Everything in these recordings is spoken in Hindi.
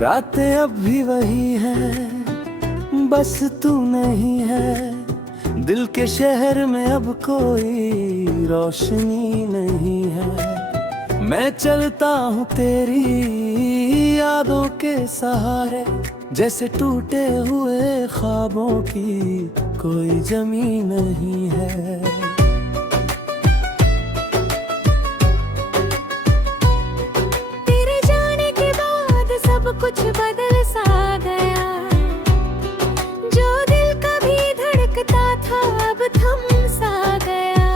रातें अब भी वही हैं, बस तू नहीं है। दिल के शहर में अब कोई रोशनी नहीं है। मैं चलता हूँ तेरी यादों के सहारे, जैसे टूटे हुए ख्वाबों की कोई जमी नहीं है। कुछ बदल सा गया, जो दिल कभी धड़कता था अब थम सा गया।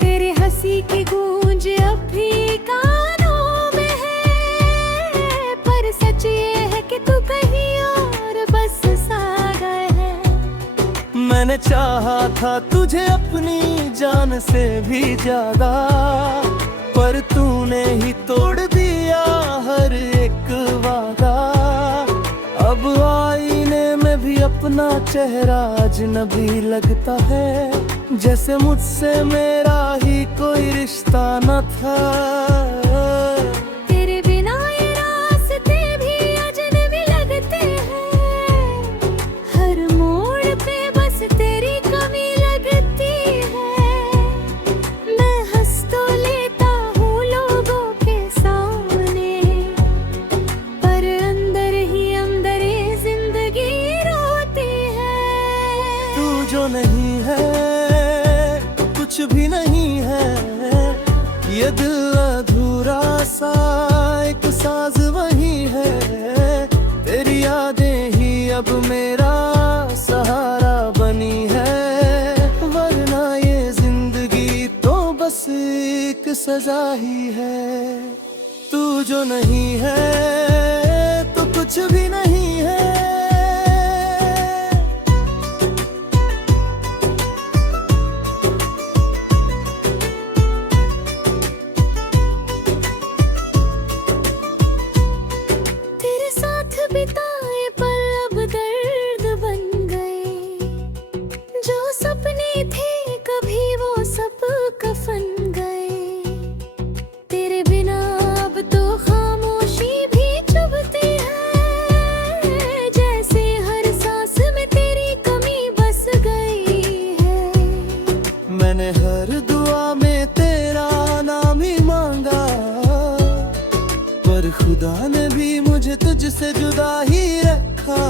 तेरे हंसी की गूंज अब भी कानों में है, पर सच ये है कि तू कहीं और बस सा गया है। मैंने चाहा था तुझे अपनी जान से भी ज्यादा, पर तूने ही तोड़ दिया हर एक वादा। अब आईने में भी अपना चेहरा अजनबी लगता है, जैसे मुझसे मेरा ही कोई रिश्ता न था। तेरे बिना ये रास्ते भी अजनबी लगते हैं, हर मोड़ पे बस तेरी कमी लगती है। मैं हंस तो लेता हूँ लोगों के सामने, पर अंदर ही अंदर ये जिंदगी रोती है। तू जो नहीं है तो कुछ भी नहीं है, ये दिल अधूरा सा एक साज वही है। तेरी यादें ही अब मेरा सहारा बनी है, वरना ये जिंदगी तो बस एक सजा ही है। तू जो नहीं है तो कुछ भी नहीं है। तेरे साथ बिताए पल अब दर्द बन गए, जो सपने थे कभी वो सब कफन गए। तेरे बिना अब तो खामोशी भी चुभती है, जैसे हर सांस में तेरी कमी बस गई है। मैंने हर दुआ में तेरा नाम ही मांगा, पर खुदा ने भी मुझे तुझसे जुदा ही रखा।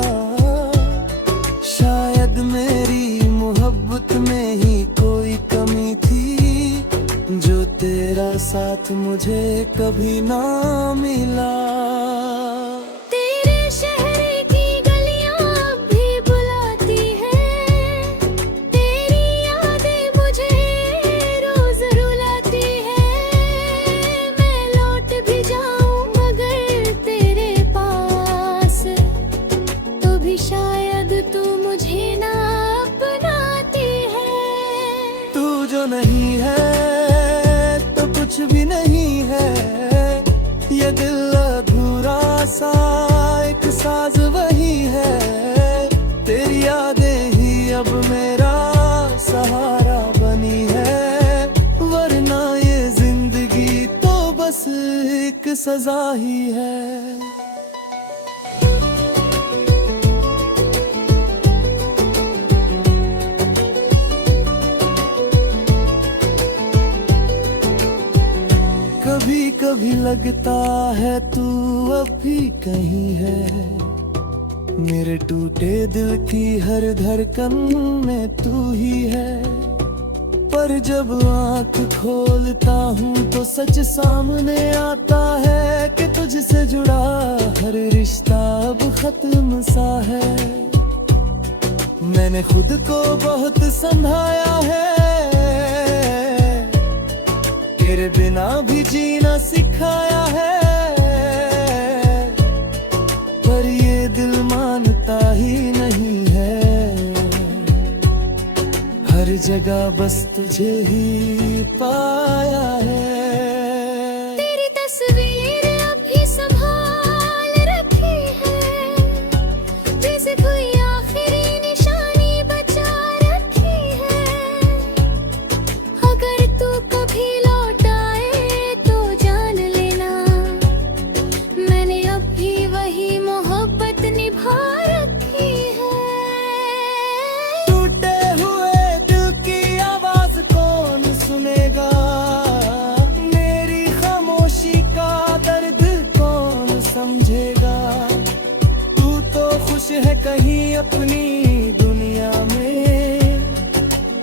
शायद मेरी मोहब्बत में ही कोई कमी थी, जो तेरा साथ मुझे कभी ना मिला। तेरे शहर की गलियां अब भी बुलाती हैं, तेरी यादें मुझे रोज रुलाती हैं। मैं लौट भी जाऊं मगर तेरे पास, तो भी शायद तू मुझे ना अपनाती है। तू जो नहीं है तो कुछ भी नहीं है, ये दिल अधूरा सा एक साज वही है। तेरी यादें ही अब मेरा सहारा बनी है, वरना ये जिंदगी तो बस एक सजा ही है। कभी कभी लगता है तू अब भी कहीं है, मेरे टूटे दिल की हर धड़कन में तू ही है। पर जब आँख खोलता हूँ तो सच सामने आता है कि तुझसे जुड़ा हर रिश्ता अब खत्म सा है। मैंने खुद को बहुत संभाया है, तेरे बिना भी जीना सिखाया है, पर ये दिल मानता ही नहीं है। हर जगह बस तुझे ही पाया है। तेरी तस्वीर अब भी संभाल रखी है, जैसे कोई आखिरी निशानी बचा रखी है। अगर तू कभी लौट आए तो जान लेना, मैंने अब भी वही अपनी दुनिया में,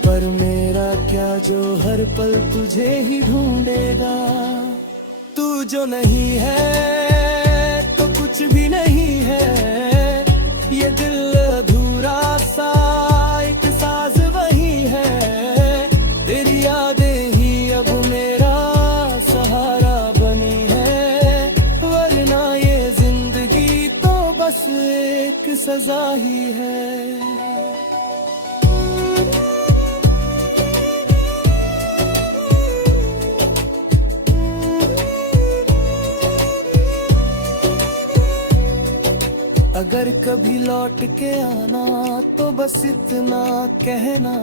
पर मेरा क्या जो हर पल तुझे ही ढूंढेगा। तू जो नहीं है तो कुछ भी नहीं है, ये दिल अधूरा सा एक साज वही है। तेरी यादें ही अब मेरा सहारा बनी है, वरना ये जिंदगी तो बस एक सजा ही है। अगर कभी लौट के आना तो बस इतना कहना,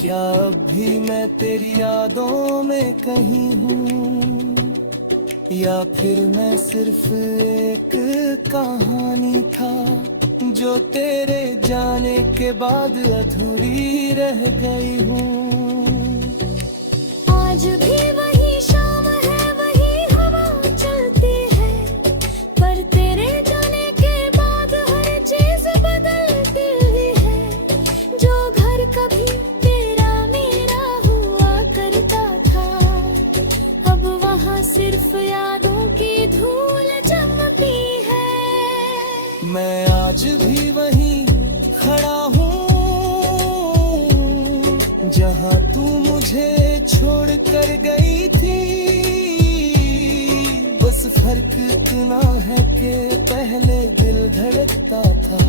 क्या अभी मैं तेरी यादों में कहीं हूँ, या फिर मैं सिर्फ एक कहानी था जो तेरे जाने के बाद अधूरी रह गई हूँ। आज भी वही शाम है, वही हवा चलती है, पर तेरे जाने के बाद हर चीज बदलती है। जो घर कभी तेरा मेरा हुआ करता था, अब वहाँ सिर्फ यादों की धूल जमती है। मैं आज भी वहीं खड़ा हूँ जहाँ तू मुझे छोड़ कर गई थी। बस फर्क इतना है कि पहले दिल धड़कता था,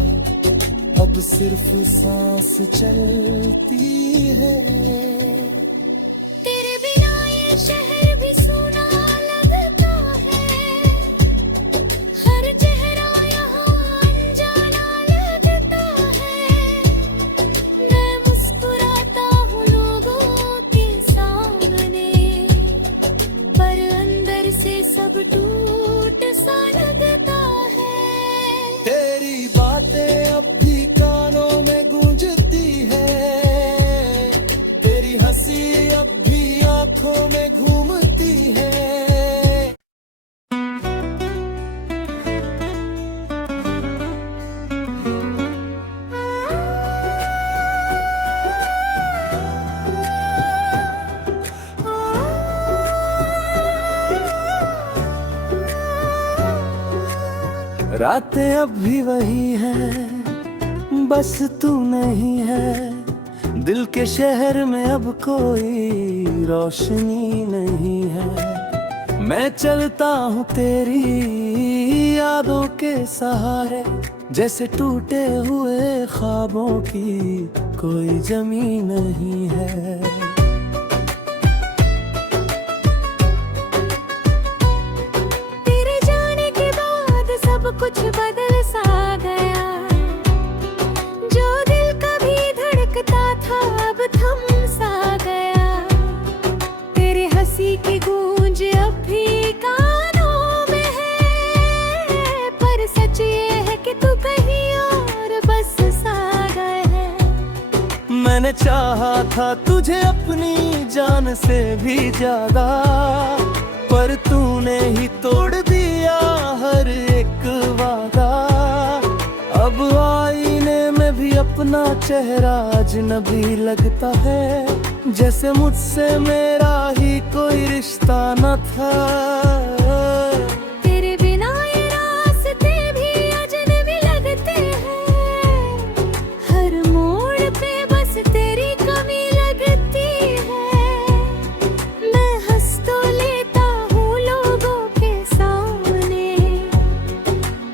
अब सिर्फ सांस चलती है। तेरे बिना ये शहर भी सूना लगता है, हर चेहरा यहाँ अनजाना लगता है। मैं मुस्कुराता हूँ लोगों के सामने, पर अंदर से सब टूट सा लगता है। तेरी बातें अब भी कानों में गूंजती है, तेरी हंसी अब भी आंखों में घूमती है। रातें अब भी वही हैं, बस तू नहीं है। दिल के शहर में अब कोई रोशनी नहीं है। मैं चलता हूँ तेरी यादों के सहारे, जैसे टूटे हुए ख्वाबों की कोई जमी नहीं है। तेरे जाने के बाद सब कुछ बदल सा गया, जो दिल कभी धड़कता था अब थम सा गया। तेरे हंसी की गूंज अब भी कानों में है, पर सच ये है कि तू कहीं और बस सा गया है। मैंने चाहा था तुझे अपनी जान से भी ज्यादा, पर तूने ही तोड़ दिया हर एक वादा। अब आईने में भी अपना चेहरा अजनबी लगता है, जैसे मुझसे मेरा ही कोई रिश्ता न था। तेरे बिना ये रास्ते भी अजनबी लगते हैं, हर मोड़ पे बस तेरी कमी लगती है। मैं हंस तो लेता हूँ लोगों के सामने,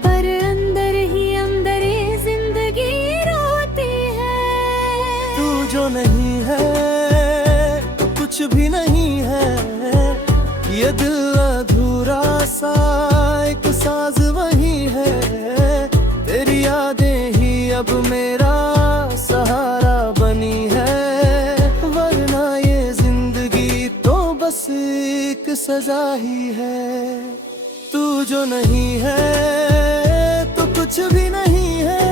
पर अंदर ही अंदर ये जिंदगी रोती है। तू जो नहीं है तो कुछ भी नहीं है, ये दिल अधूरा सा एक साज वही है। तेरी यादें ही अब मेरा सहारा बनी है, वरना ये जिंदगी तो बस एक सजा ही है। तू जो नहीं है तो कुछ भी नहीं है।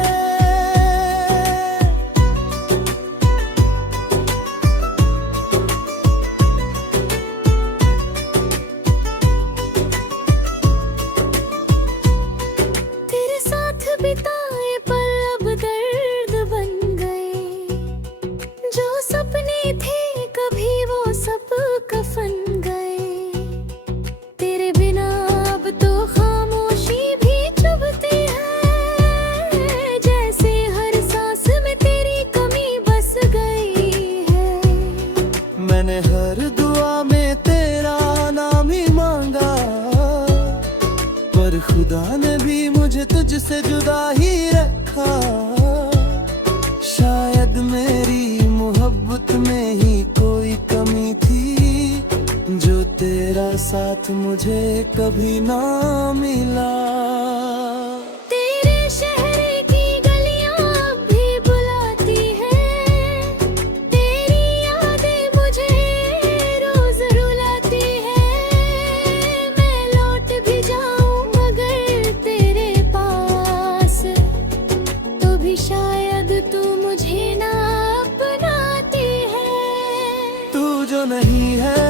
तेरे साथ बिताए पल अब दर्द खुदा ने भी मुझे तुझसे जुदा ही रखा। शायद मेरी मोहब्बत में ही कोई कमी थी, जो तेरा साथ मुझे कभी ना मिला। तेरे शहर की गलियां अब भी बुलाती हैं, तेरी यादें मुझे रोज रुलाती हैं। मैं लौट भी जाऊं मगर तेरे पास, तो भी शायद तू मुझे ना अपनाती है। तू जो नहीं है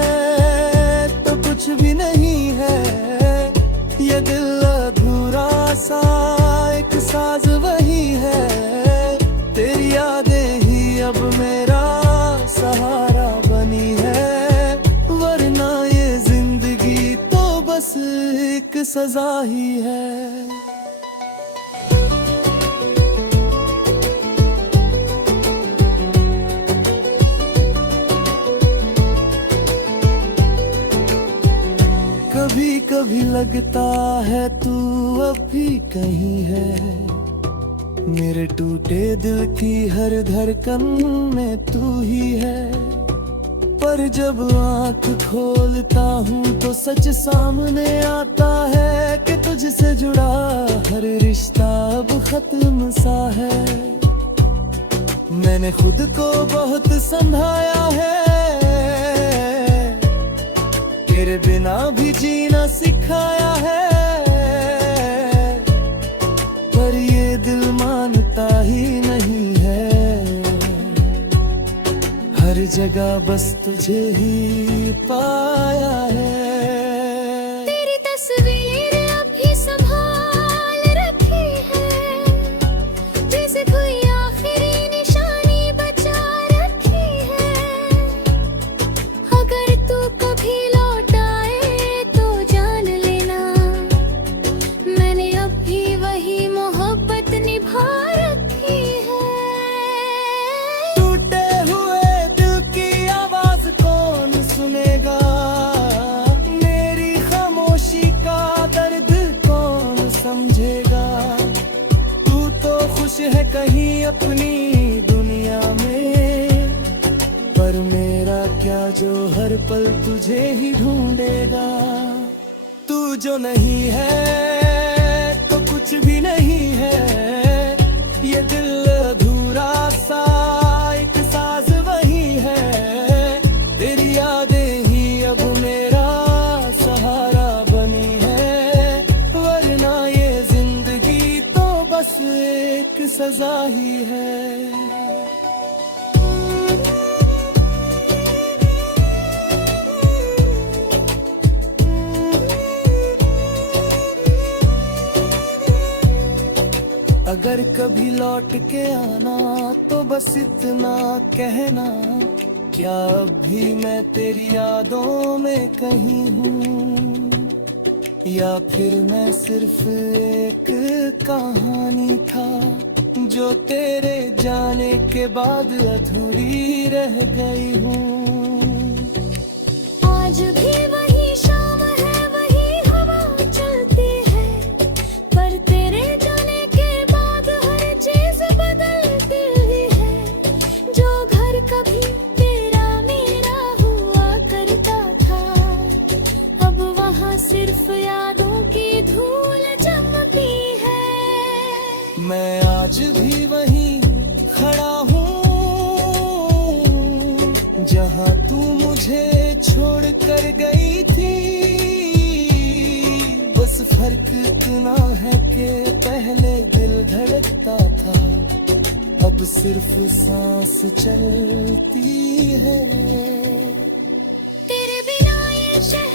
तो कुछ भी नहीं है, ये दिल अधूरा सा एक साज वही है। तेरी यादें ही अब मेरा सहारा बनी है, वरना ये जिंदगी तो बस एक सजा ही है। कभी कभी लगता है तू अब भी कहीं है, मेरे टूटे दिल की हर धड़कन में तू ही है। पर जब आँख खोलता हूँ तो सच सामने आता है कि तुझसे जुड़ा हर रिश्ता अब खत्म सा है। मैंने खुद को बहुत संभाया है, तेरे बिना भी जीना सिखाया है। पर ये दिल मानता ही नहीं है, हर जगह बस तुझे ही पाया है। तेरी तस्वीर अब भी संभाल रखी है, जैसे कोई आखिरी निशानी बचा रखी है। अगर तू कभी लौट आए तो जान लेना, मैंने अब भी वही मोहब्बत निभा रखी है। टूटे हुए दिल की आवाज कौन सुनेगा, मेरी खामोशी का दर्द कौन समझेगा। तू तो खुश है कहीं अपनी दुनिया में, पर मेरा क्या जो हर पल तुझे ही ढूंढेगा। तू जो नहीं है तो कुछ भी नहीं है, ये दिल अधूरा सा एक साज वही है। तेरी यादें ही अब मेरा सहारा बनी है, वरना ये जिंदगी तो बस एक सजा ही है। अगर कभी लौट के आना तो बस इतना कहना, क्या अभी मैं तेरी यादों में कहीं हूँ, या फिर मैं सिर्फ एक कहानी था जो तेरे जाने के बाद अधूरी रह गई हूँ। आज भी वही शाम है, वही हवा चलती है, पर तेरे जाने के बाद हर चीज बदलती है। जो घर कभी तेरा मेरा हुआ करता था, अब वहाँ सिर्फ यादों की धूल जमती है। मैं आज भी वहीं खड़ा हूँ जहाँ तू मुझे छोड़ कर गई थी। बस फर्क इतना है कि पहले दिल धड़कता था, अब सिर्फ सांस चलती है। तेरे बिना ये शहर